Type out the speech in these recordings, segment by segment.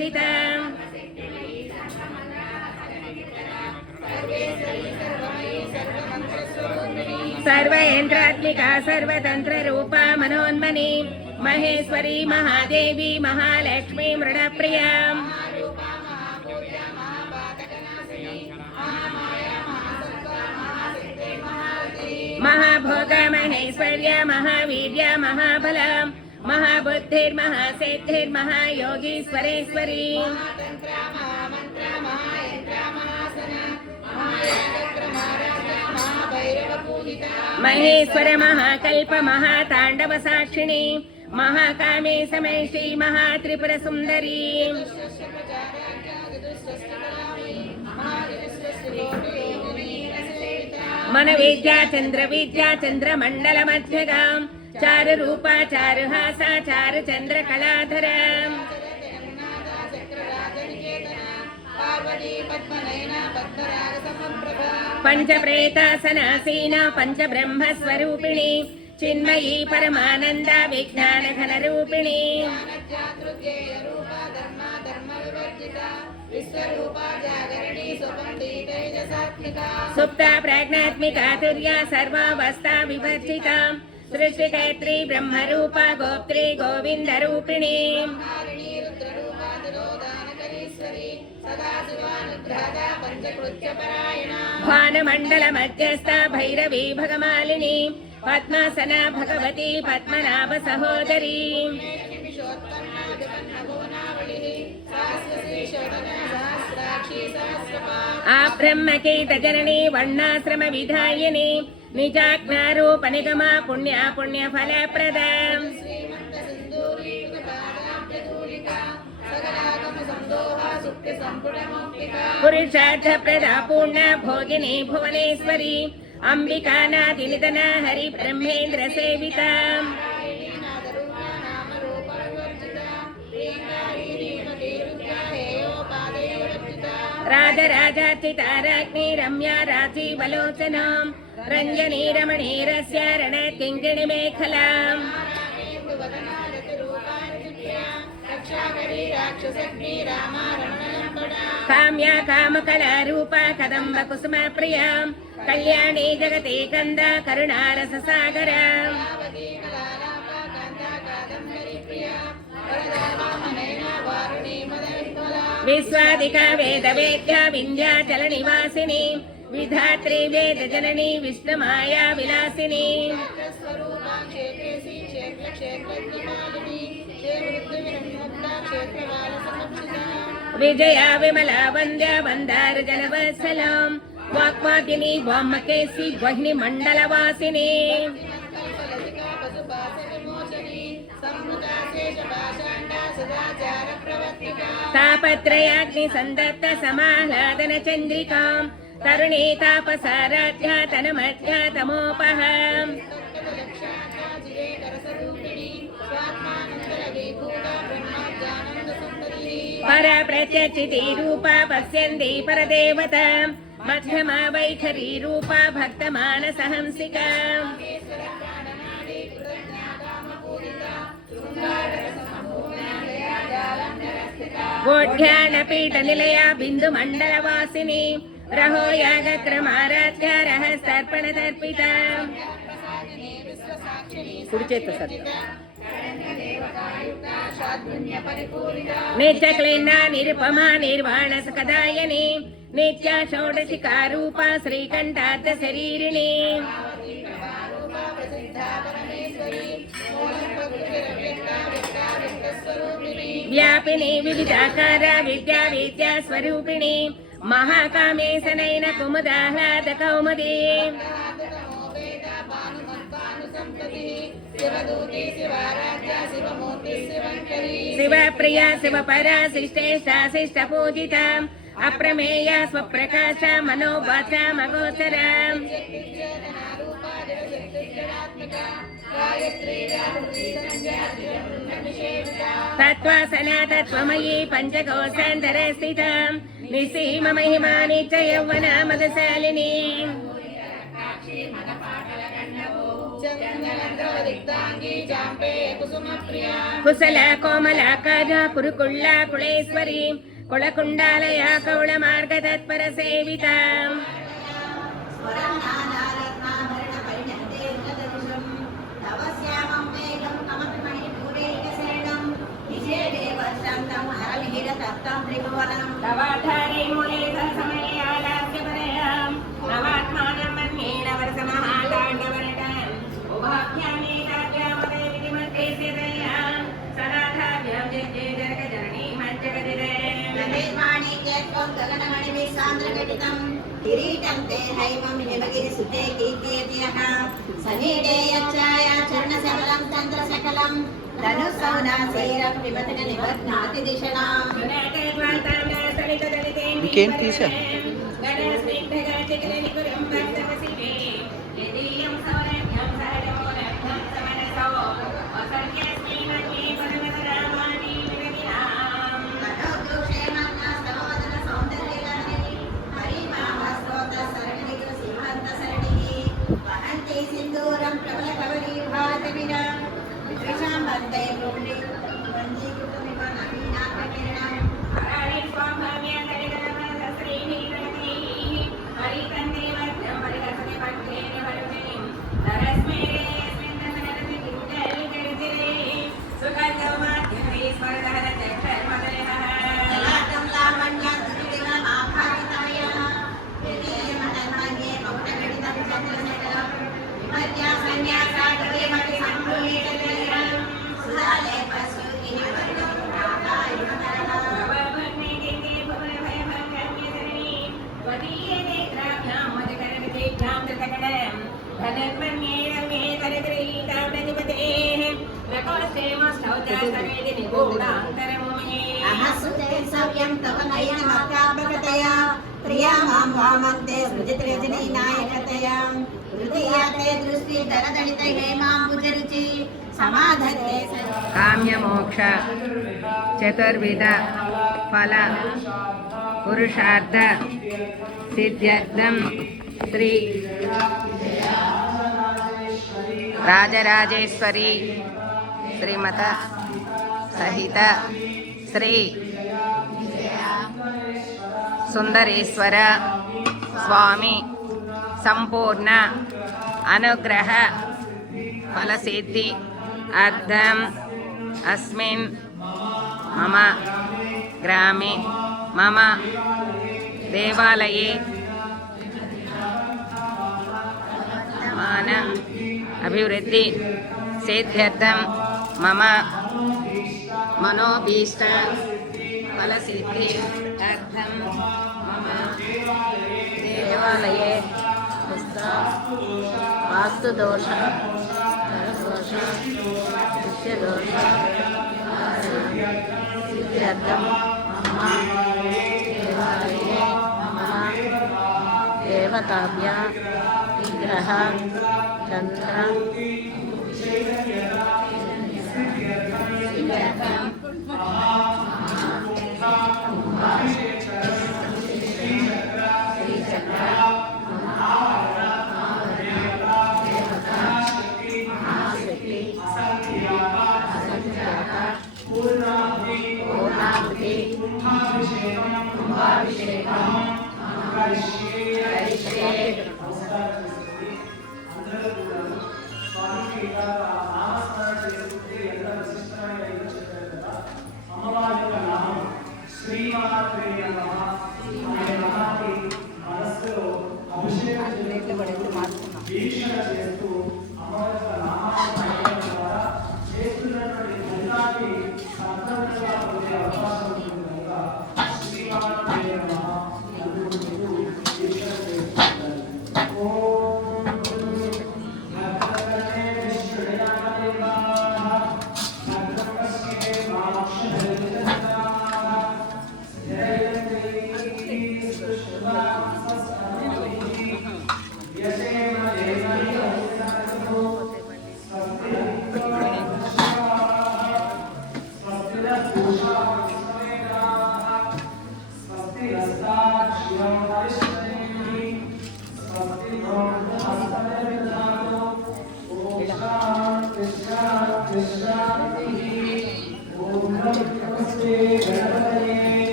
వివర్జిత सर्वयंत्रात्मिका सर्वतंत्र रूपा मनोन्मनी महेश्वरी महादेवी महालक्ष्मी मृडप्रिया महाभोग महेश्वर्य महावीर्य महाबल महाबुद्धिर्महासिद्धिर्महायोगीश्वरेश्वरी महेश्वर महाकल्प महातांडव साक्षिणी महाकामे समैषी महात्रिपुर सुंदरी मन विद्या चंद्र मंडल मध्यगा चारु रूपा चारु हासा चारु चंद्र कलाधर पंच प्रेतासनासीना पंच ब्रह्म स्वरूपिणी चिन्मयी परमानंदा विज्ञान घन रूपिणी सुप्ता प्रज्ञात्मिका तुर्या सर्वावस्था विवर्जिता सृष्टिकर्त्री ब्रह्म रूपा गोप्त्री गोविंद रूपिणी भानुमंडल मध्यस्था भैरवी भगमालिनी पद्मासना भगवती पद्मनाभ सहोदरी आब्रह्मकीट जननी वर्णाश्रम विधायिनी निजाज्ञारूप निगमा पुण्या पुण्य फलप्रदा पुरुषार्थ प्रदा पूर्ण भोगिनी भुवनेश्वरी अंबिका नादिनिधना हरि ब्रह्मेन्द्र सेविता राजराजार्चिता राज्ञी रम्या राजीवलोचना रंजनी रमणी रस्यारण किंकिणी मेखला काम्या कामकला रूपा कदम्ब कुसुम प्रिया कल्याणी जगते कंदा करुणारस सागर विश्वादिका वेद वेद्या विंध्याचल निवासिनी विधात्री वेद जननी विष्णुमाया विलासिनी विजया विमला वंद्या वंदार जनवत्सलाम वाक्वाकिनी वामकेशी वह्नि मंडलवासिनी तापत्रयाग्नि संदत्त समाह्लादन चंद्रिका तरुणी तापसाराध्या तनुमध्या तमोपः परा प्रत्यक्षिती रूपा पश्यन्ति परदेवता मध्यमा वैखरी रूपा भक्तमानसहंसिका वोढ्यानपीठ निलया बिंदु मंडल वासिनी रहो याग क्रमाराध्या रहस्तर्पण तर्पिता नित्यक्लीना निरुपमा निर्वाण सकदायिनी नित्या षोडशिका रूपा श्रीकंठार्थ शरीरिणी व्यापिनी विविधाकार विद्या विद्या स्वरूपिणी महाकामेशनयन कुमुदाह्लाद कौमुदी शिवप्रिया शिवपरा शिष्टेष्टा शिष्ट पूजिता अप्रमेया स्वप्रकाश मनोवाचा मगोचरा तत्त्वासना तत्त्वमयी पंचकोशान्तरे स्थिता निसीम महिमा नित्य यौवना मदशालिनी चन्दनद्रवदिग्धाङ्गी चाम्पे कुसुमप्रिया कुशला कोमलाकारा कुरुकुल्ला कुलेश्वरी कुलकुण्डालया कौलमार्गतत्परसेविता तवाधारे मूले समये आलास्य परयां नवात्मानं मन्येन वर्षमहाताण्डवरटम् उभाभ्यामे काव्यामदे विधिमध्येस्य दयां सनाथाभ्यां जय जनकजननी मज्जगदिरे नदेवाणिज्यत्वं गगनमणिभिस्सान्द्रघटितं किरीटं ते हैमं हिमगिरिसुते कीर्त्येत्यः सनीडे यच्चाया चरणसबलं चन्द्रसकलं धनुसौनासैरपिबतन निबध्नाति दिशनां ఇంకేం తీసా सिन्दूरं प्रबलकवली भातविना विद्विषां वन्दे ब्रोडे सव्यं तव नयनमत्यापकतया प्रिया मां वामन्ते सृजत्रजनी नायकतया हृदया ते दृष्टि दरदलित हेमाम्बुजरुचि समाधत्ते काम्यमोक्ष चतुर्विध फल पुरुषार्थ सिद्ध्यर्थं श्री राजराजेश्वरी श्रीमत सहित श्री सुंदरेश्वर स्वामी संपूर्ण अनुग्रह फलसिद्धि अर्थम् अस्मिन् मम ग्रामे मम देवालये मान अभिवृद्धि सिद्ध्यर्थं मम मनोभीष्ट फलसिद्धि अर्थं मम देवालये वास्तुदोष नरदोष नित्यदोष सिद्ध्यर्थं मम देवालये मम देवताभ्यः विग्रह चन्द्र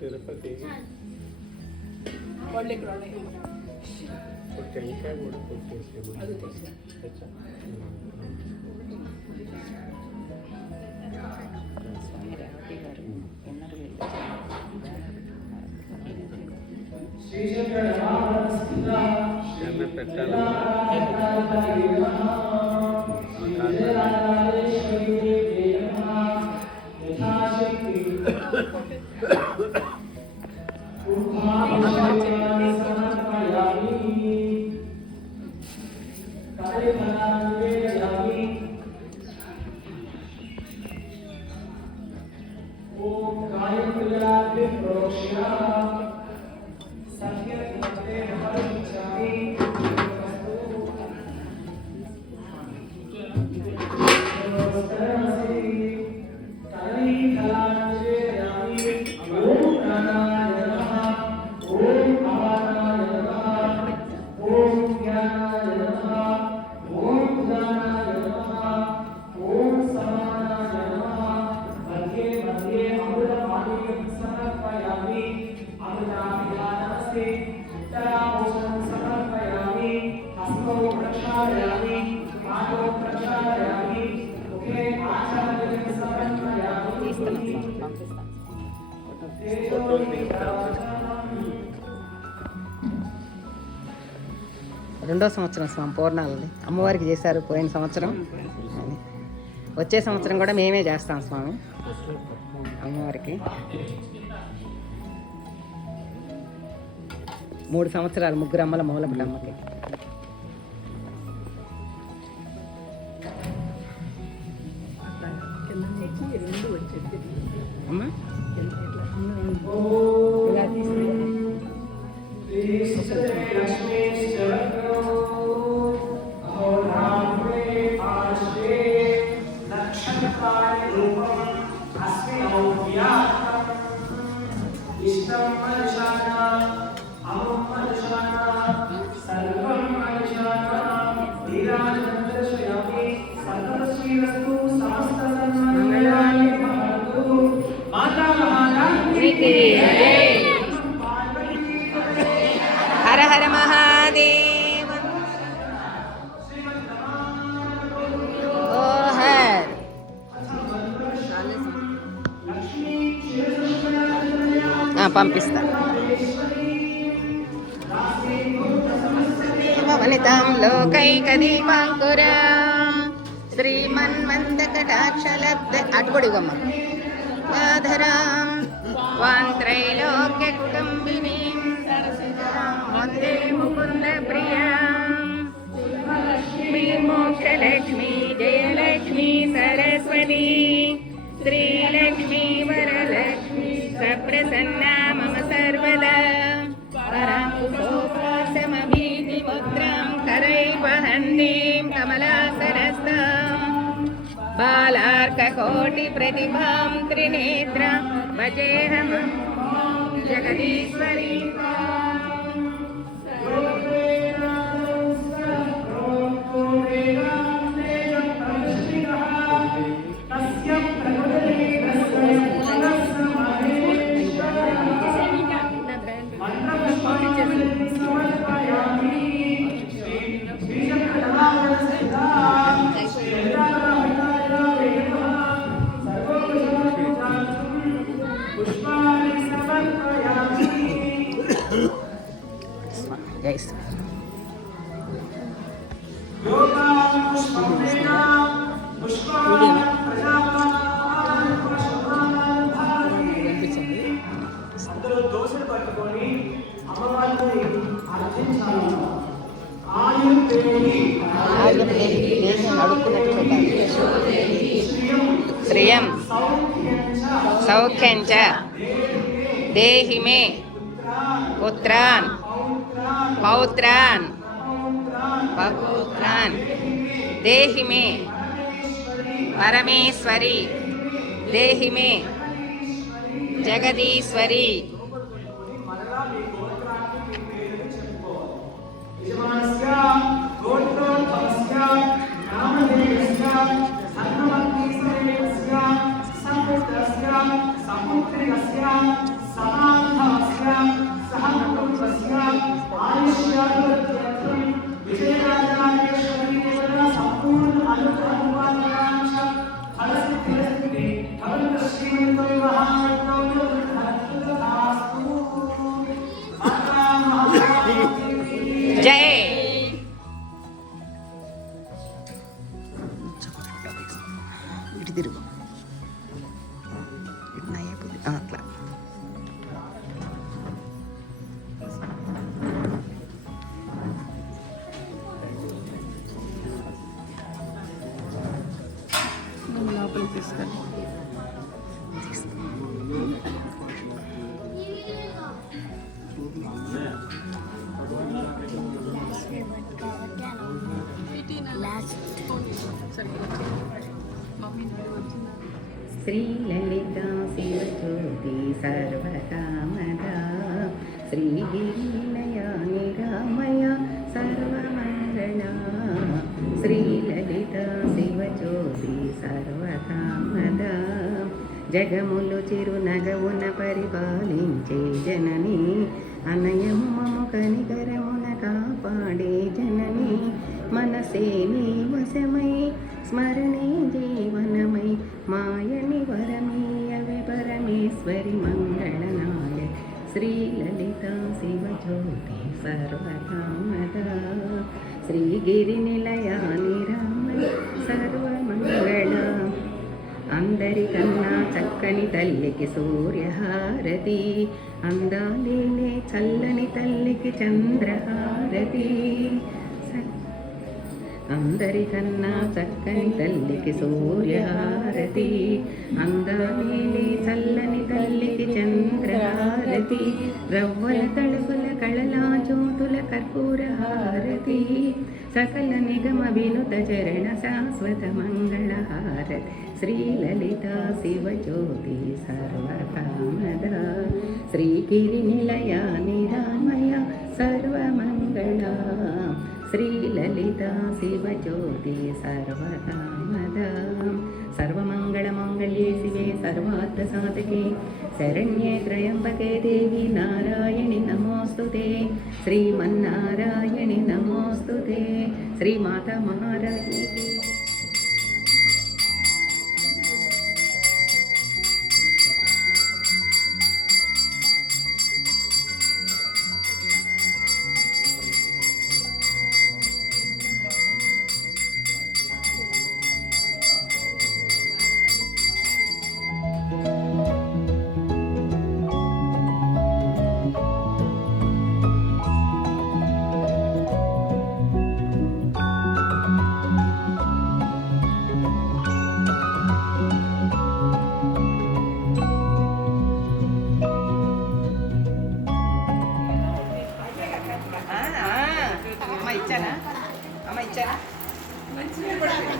తిరుపతి టెంకాయ కూడా కొట్టేసాము. పెట్టాలి రెండో సంవత్సరం స్వామి పూర్ణాలని అమ్మవారికి చేశారు పోయిన సంవత్సరం. వచ్చే సంవత్సరం కూడా మేమే చేస్తాం స్వామి అమ్మవారికి. 3 సంవత్సరాలు ముగ్గురు అమ్మల మూలపుటమ్మకి. అమ్మా హర హర మహాదేవ ఓహర్. పంపిస్తా. వనితాం లోకైకదీపాంకురాం శ్రీమన్మందకటాక్షలబ్ధ అటుపడిగమ్మ ఆధరాం వాంత్రైలోక్య కుటుంబినీం వందే ముకుంద ప్రియాం శ్రీమోక్షలక్ష్మీ జయలక్ష్మీ సరస్వతీ శ్రీలక్ష్మీ వరలక్ష్మీ సప్రసన్నా మమ సర్వదా పరాంకుశోపాసమభీతిముద్రాం करैर्वहन्तीं कमलासनस्थां बालार्ककोटिप्रतिभां त्रिनेत्रां भजेऽहं जगदीश्वरीं guys. అందరూ దోశలు పట్టుకొని అమ్మవారిని అర్చించాలి. శ్రియం సౌఖ్యం చ దేహి మే పుత్రాన్ పౌత్రాన్ పౌత్రాన్ దేహి మే పరమేశ్వరి దేహి మే జగదీశ్వరి జై. ఇటు తిరుగు అట్లా లోపలికి తీసుకొని శ్రీలలితా శివజ్యోతి సర్వకామదా శ్రీగిరినయా నిరామయ సర్వమంగళ శ్రీలలితా శివజ్యోతి సర్వకామదా జగములు చిరునగవున పరిపాలించే జనని అనయమ్మము కనికరమున కాపాడే జనని మనసే నీ వశమై స్మరణే జీవనమై మాయని వరమీయవి పరమేశ్వరి మంగళనాయ శ్రీలలితా శివజ్యోతి సర్వకామదా శ్రీగిరి నిలయా నిరామయ సర్వమంగళ అందరికన్నా చక్కటి చక్కని తల్లికి సూర్యహారతి, అందాలేలే చల్లని తల్లికి చంద్రహారతి. అందరికన్నా చక్కని తల్లికి సూర్యహారతి, అందాలేలే చల్లని తల్లికి చంద్రహారతి. రవ్వల తళుకుల కళలా జ్యోతుల కర్పూర హారతి, సకల నిగమ వినుత చరణ శాశ్వత మంగళ హారతి. శ్రీలలిత శివజ్యోతి సర్వకామద, శ్రీగిరి నిలయ నిరామయ సర్వమంగళ. శ్రీలలిత శివజ్యోతి సర్వకామద, సర్వమంగళమాంగళ్యే శివే సర్వార్థ సాధకే, శరణ్యే త్రయంబకే దేవి నారాయణి నమోస్తుతే. శ్రీమన్నారాయణి నమోస్తుతే. శ్రీమాత మహారాజ్ఞి. అమ్మ ఇచ్చానా? అమ్మ ఇచ్చానా?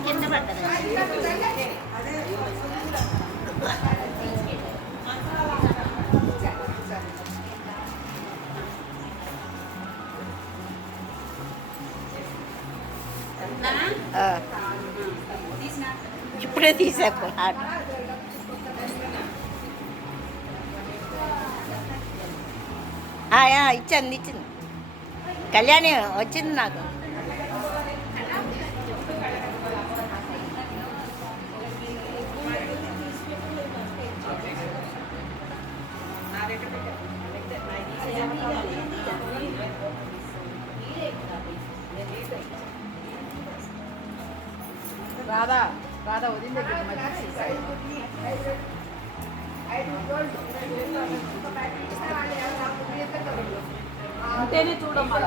కింద పడ్డది. ఇప్పుడే తీసాకు. ఇచ్చింది ఇచ్చింది. కళ్యాణి వచ్చింది నాకు. రాధా రాధా వదిన దగ్గర అంటేనే చూడమ్మా.